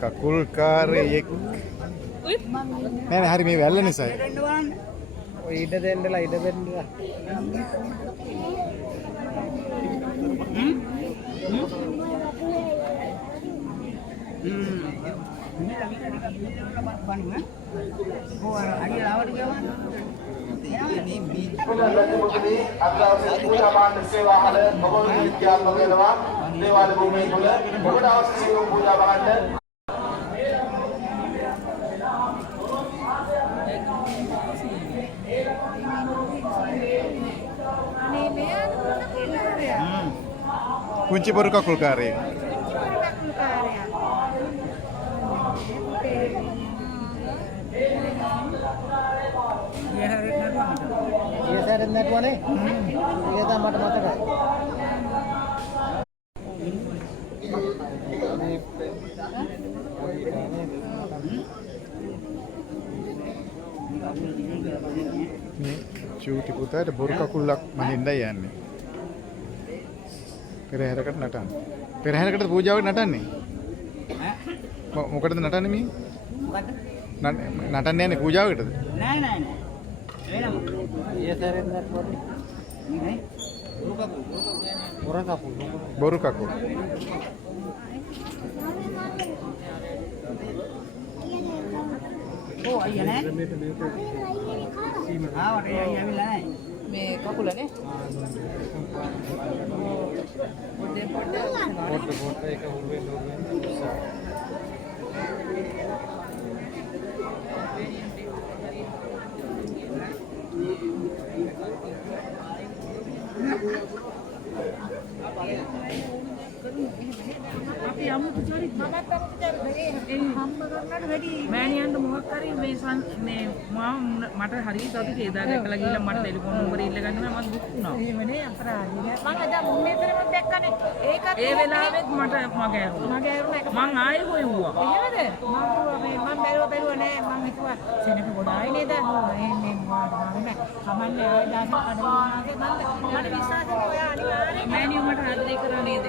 කකුල්කාරයෙක් නෑ හරි මේ වැල්ල නිසායි. ඔය ඉඩ දෙන්නලා ඉඩ දෙන්නලා. Kunci baru kakulkare. Iya saya ada tuan nih. Iya tak mata-mata kan. Nih cuti putar ada baru kakulak mahinda ya nih. පෙරහැරකට නටන්න. පෙරහැරකට පූජාවට නටන්නේ. මොකටද නටන්නේ මේ? මොකද්ද? නටන්නේ යන්නේ පූජාවකටද? නෑ නෑ නෑ. වෙනම. ඊයතරෙන් නටපොත්. නේ? බොරු කකු. ඕ අයියා නෑ. ආවට අයියා ඇවිල්ලා නෑ. මේ කකුලනේ. පොඩ්ඩ එක උරුවෙන් අපි යමු පුතේ මමත් හම්බ කරන්නට වැඩි මෑණියන්ට මොකක් හරි මේ මට හරිය සතුටුයි එදා දැකලා ගිහලා මට ටෙලිෆෝන් නම්බර් ඉල්ල ගන්න මම දුක් වුණා. එහෙමනේ අපරාධිය. මම එදා මුන්නේ පෙරම දැක්කනේ. ඒකත් ඒ වෙලාවෙත් මට මගේ ඇරුණා. මං ආයෙ හොයුවා. එහෙමද? මම බැලුවා නෑ මං හිතුවා සෙනක ගොඩායි නේද? මේ මම කමන්නේ ආයෙ දාන්න කඩේ මට විශ්වාසයි ඔයා අනිවාර්යෙන් මෑණියෝ මට ආදරය කරා නේද?